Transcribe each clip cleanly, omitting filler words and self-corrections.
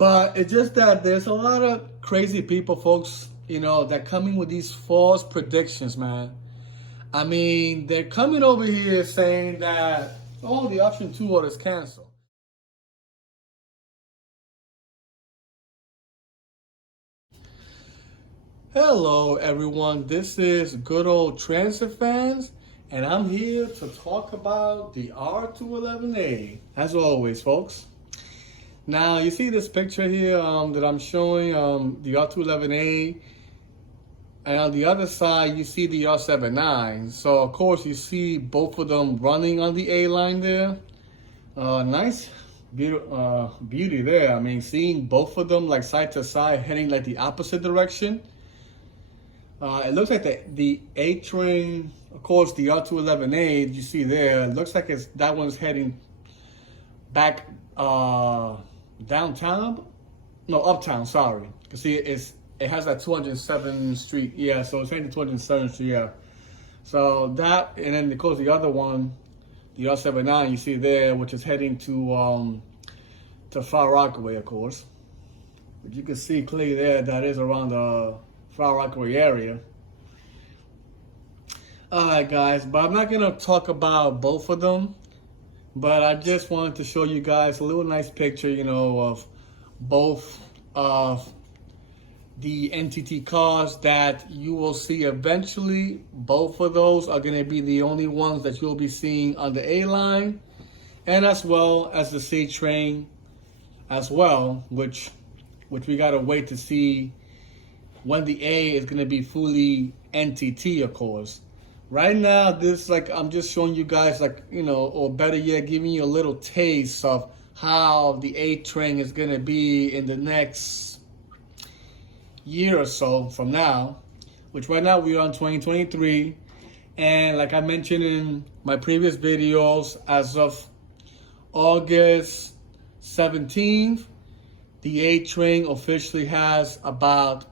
But it's just that there's a lot of crazy people, folks, that coming with these false predictions, man. I mean, they're coming over here saying that, oh, the option 2 order is canceled. Hello, everyone. This is good old transit fans, and I'm here to talk about the R211A, as always, folks. Now, you see this picture here that I'm showing, the R211A, and on the other side, you see the R79. So, of course, you see both of them running on the A line there. Nice beauty there. I mean, seeing both of them like side to side, heading like the opposite direction. It looks like the A train, of course, the R211A, you see there, it looks like that one's heading back downtown. No, uptown, sorry. You can see it has that 207th Street. Yeah, so it's heading to 207th Street, yeah. So that, and then of course the other one, the R79, you see there, which is heading to Far Rockaway, of course. But you can see clearly there that is around the Far Rockaway area. Alright guys, but I'm not going to talk about both of them, but I just wanted to show you guys a little nice picture, of both of the NTT cars that you will see eventually. Both of those are going to be the only ones that you'll be seeing on the A line, and as well as the C train as well, which we got to wait to see when the A is going to be fully NTT, of course. Right now, I'm just showing you guys or better yet, giving you a little taste of how the A train is going to be in the next year or so from now, which right now we are in 2023. And like I mentioned in my previous videos, as of August 17th, the A train officially has about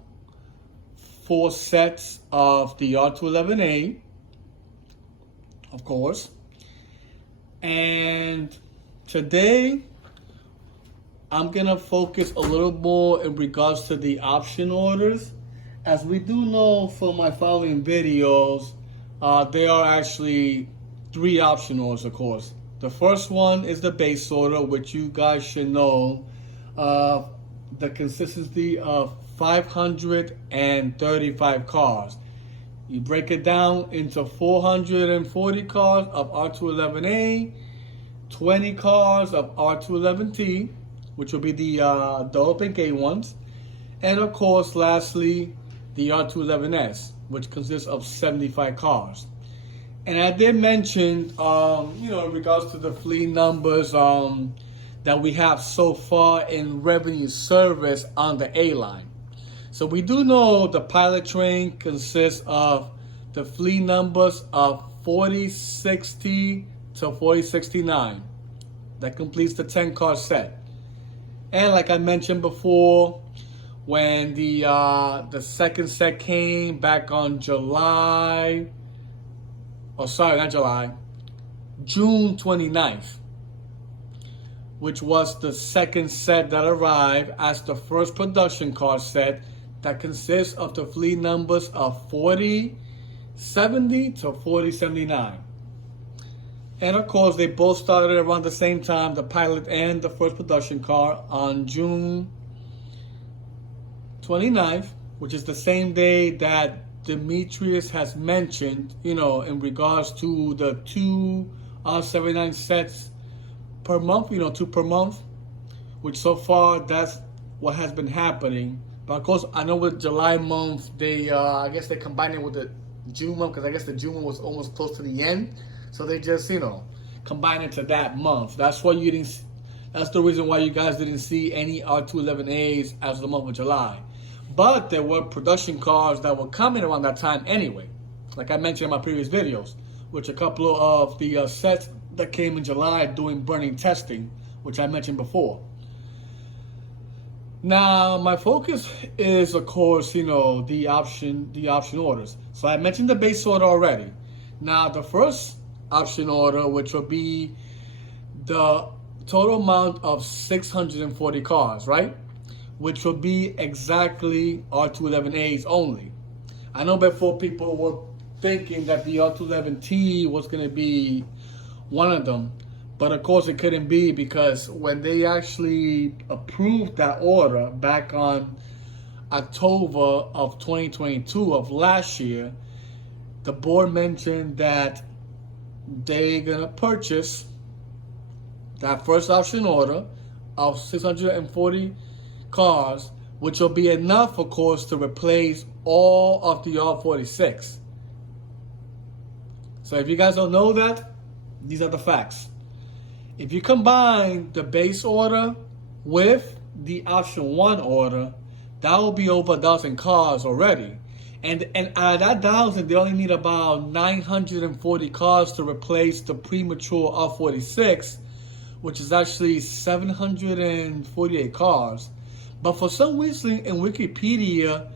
4 sets of the R211A, of course. And today, I'm going to focus a little more in regards to the option orders. As we do know from my following videos, there are actually 3 option orders, of course. The first one is the base order, which you guys should know the consistency of 535 cars. You break it down into 440 cars of R211A, 20 cars of R211T, which will be the open gate ones, and of course, lastly, the R211S, which consists of 75 cars. And I did mention, in regards to the fleet numbers that we have so far in revenue service on the A line. So we do know the pilot train consists of the fleet numbers of 4060 to 4069. That completes the 10-car set. And like I mentioned before, when the second set came back on June 29th, which was the second set that arrived as the first production car set that consists of the fleet numbers of 4070 to 4079. And of course, they both started around the same time, the pilot and the first production car, on June 29th, which is the same day that Demetrius has mentioned, in regards to the 2 R79 sets per month, 2 per month, which so far that's what has been happening. But of course, I know with July month, I guess they combined it with the June month, because I guess the June one was almost close to the end. So they just, combined it to that month. That's why that's the reason why you guys didn't see any R211As as of the month of July. But there were production cars that were coming around that time anyway, like I mentioned in my previous videos, which a couple of the sets that came in July doing burning testing, which I mentioned before. Now, my focus is, of course, the option orders. So I mentioned the base order already. Now, the first option order, which will be the total amount of 640 cars, right? which will be exactly R211As only. I know before people were thinking that the R211T was going to be one of them, but of course it couldn't be, because when they actually approved that order back on October of 2022 of last year, the board mentioned that they're going to purchase that first option order of 640 cars, which will be enough, of course, to replace all of the R46. So if you guys don't know that, these are the facts. If you combine the base order with the option 1 order, that will be over 1,000 cars already. And out of that 1,000, they only need about 940 cars to replace the premature R46, which is actually 748 cars. But for some reason in Wikipedia,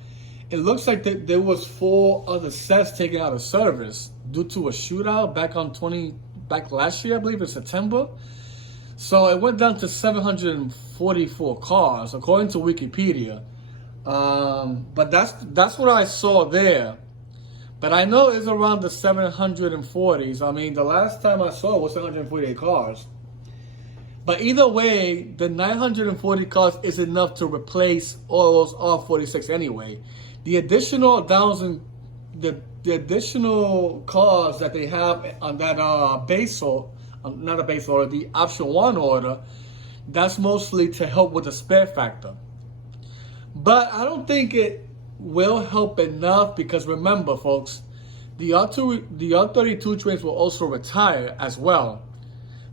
it looks like that there was 4 other sets taken out of service due to a shootout back last year, I believe in September. So it went down to 744 cars, according to Wikipedia. But that's what I saw there. But I know it's around the 740s. I mean, the last time I saw it was 748 cars. But either way, the 940 cars is enough to replace all those R46 anyway. The additional 1,000, the additional cars that they have on that base order, not a base order, the option 1 order, that's mostly to help with the spare factor. But I don't think it will help enough, because remember, folks, the R32 trains will also retire as well.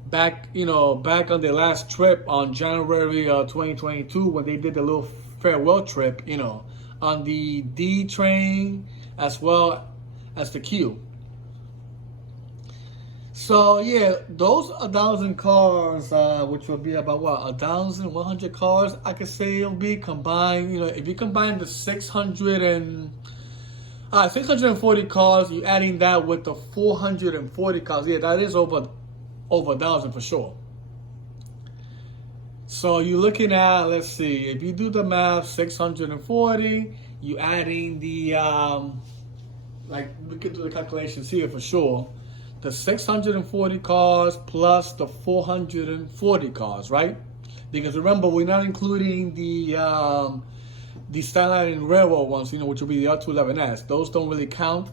Back on their last trip on January 2022, when they did the little farewell trip, on the D train as well as the Q. So yeah, those 1,000 cars, which will be about 1,100 cars, I could say it'll be combined. If you combine the 640 cars, you adding that with the 440 cars, yeah, that is over 1,000 for sure. So you're looking at, let's see, if you do the math, 640, you adding the we could do the calculations here for sure. The 640 cars plus the 440 cars, right? Because remember, we're not including the Staten Island Railroad ones, which will be the R211S. Those don't really count.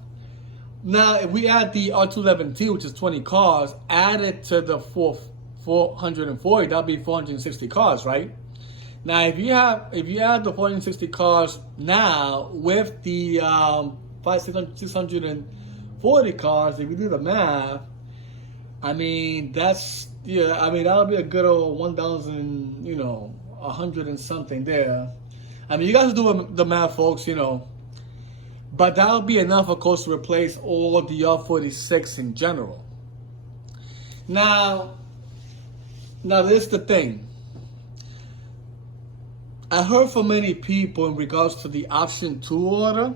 Now, if we add the R211T, which is 20 cars, added to the 440, that'll be 460 cars, right? Now, if you add the 460 cars now with the 640 cars, if you do the math, I mean, that'll be a good old 1,000, 100 and something there. I mean, you guys do the math, folks, But that'll be enough, of course, to replace all the R46 in general. Now, this is the thing. I heard from many people in regards to the option 2 order.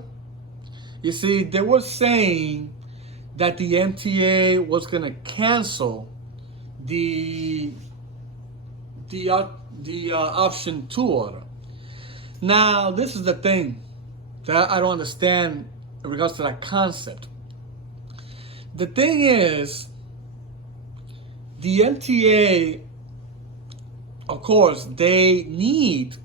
You see, they were saying that the MTA was going to cancel the option 2 order. Now, this is the thing that I don't understand in regards to that concept. The thing is, the MTA, of course, they need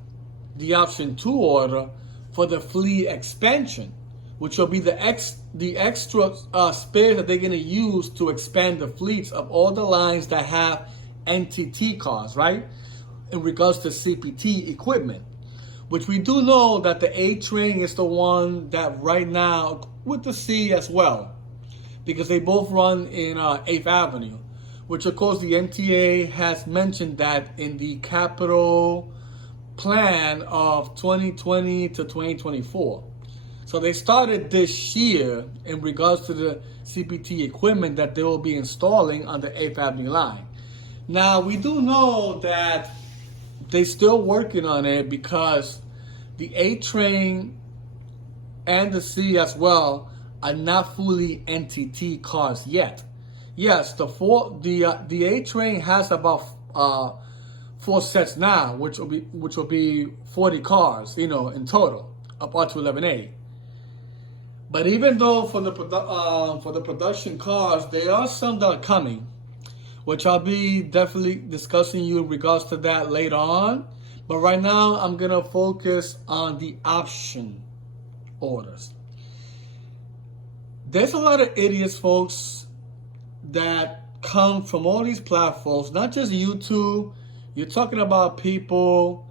the option 2 order for the fleet expansion, which will be the extra space that they're going to use to expand the fleets of all the lines that have NTT cars, right? In regards to CPT equipment, which we do know that the A train is the one that right now, with the C as well, because they both run in 8th Avenue, which of course the MTA has mentioned that in the capital plan of 2020 to 2024. So they started this year in regards to the CPT equipment that they will be installing on the 8th Avenue line. Now, we do know that they're still working on it because the A train and the C as well are not fully NTT cars yet. Yes, the A train has about 4 sets now, which will be 40 cars, you know, in total of R211A. But even though for the production cars, there are some that are coming, which I'll be definitely discussing you in regards to that later on. But right now, I'm gonna focus on the option orders. There's a lot of idiots, folks, that come from all these platforms, not just YouTube. You're talking about people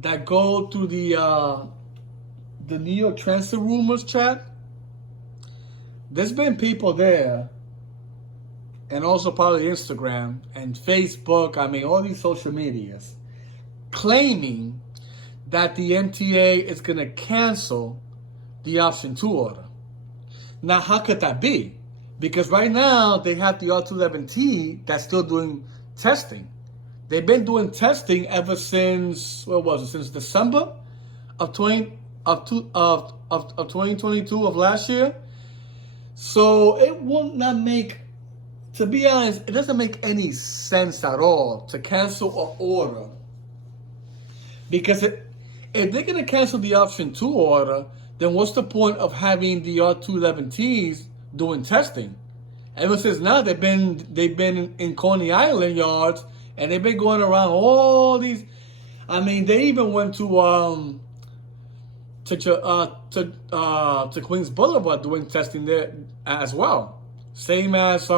that go through the New York Transit Rumors chat. There's been people there, and also probably Instagram and Facebook, I mean, all these social medias, claiming that the MTA is going to cancel the option 2 order. Now, how could that be? Because right now, they have the R211T that's still doing testing. They've been doing testing ever since, what was it, since December of 2022 of last year. So it will not make, to be honest, it doesn't make any sense at all to cancel an order. Because if they're going to cancel the option 2 order, then what's the point of having the R211Ts doing testing? Ever since now, they've been in Coney Island yards, and they've been going around all these. I mean, they even went to Queens Boulevard doing testing there as well. Same as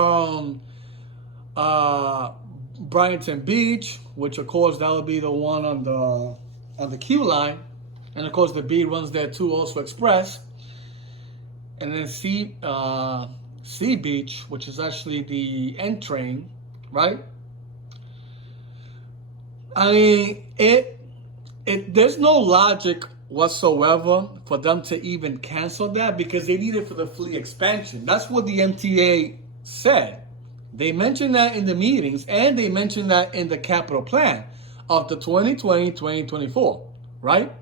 Brighton Beach, which of course that would be the one on the Q line, and of course the B runs there too, also Express, and then C Beach, which is actually the N train, right? I mean, there's no logic whatsoever for them to even cancel that, because they need it for the fleet expansion. That's what the MTA said. They mentioned that in the meetings, and they mentioned that in the capital plan of the 2020-2024, right?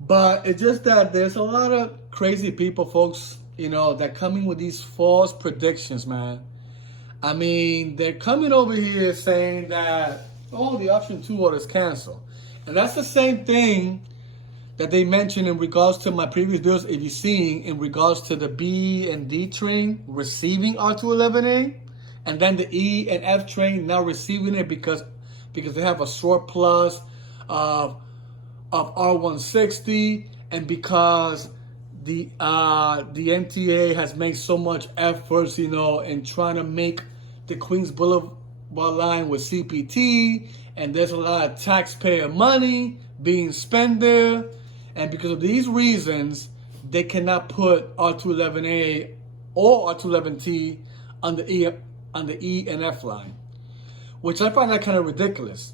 But it's just that there's a lot of crazy people, folks, you know, that coming with these false predictions, man. I mean, they're coming over here saying that, oh, the option 2 order is canceled. And that's the same thing that they mentioned in regards to my previous videos, if you're seeing, in regards to the B and D train receiving R211A, and then the E and F train now receiving it because they have a surplus of R160, and because the MTA has made so much efforts, you know, in trying to make the Queens Boulevard line with CPT, and there's a lot of taxpayer money being spent there, and because of these reasons, they cannot put R211A or R211T on the E and F line, which I find that kind of ridiculous.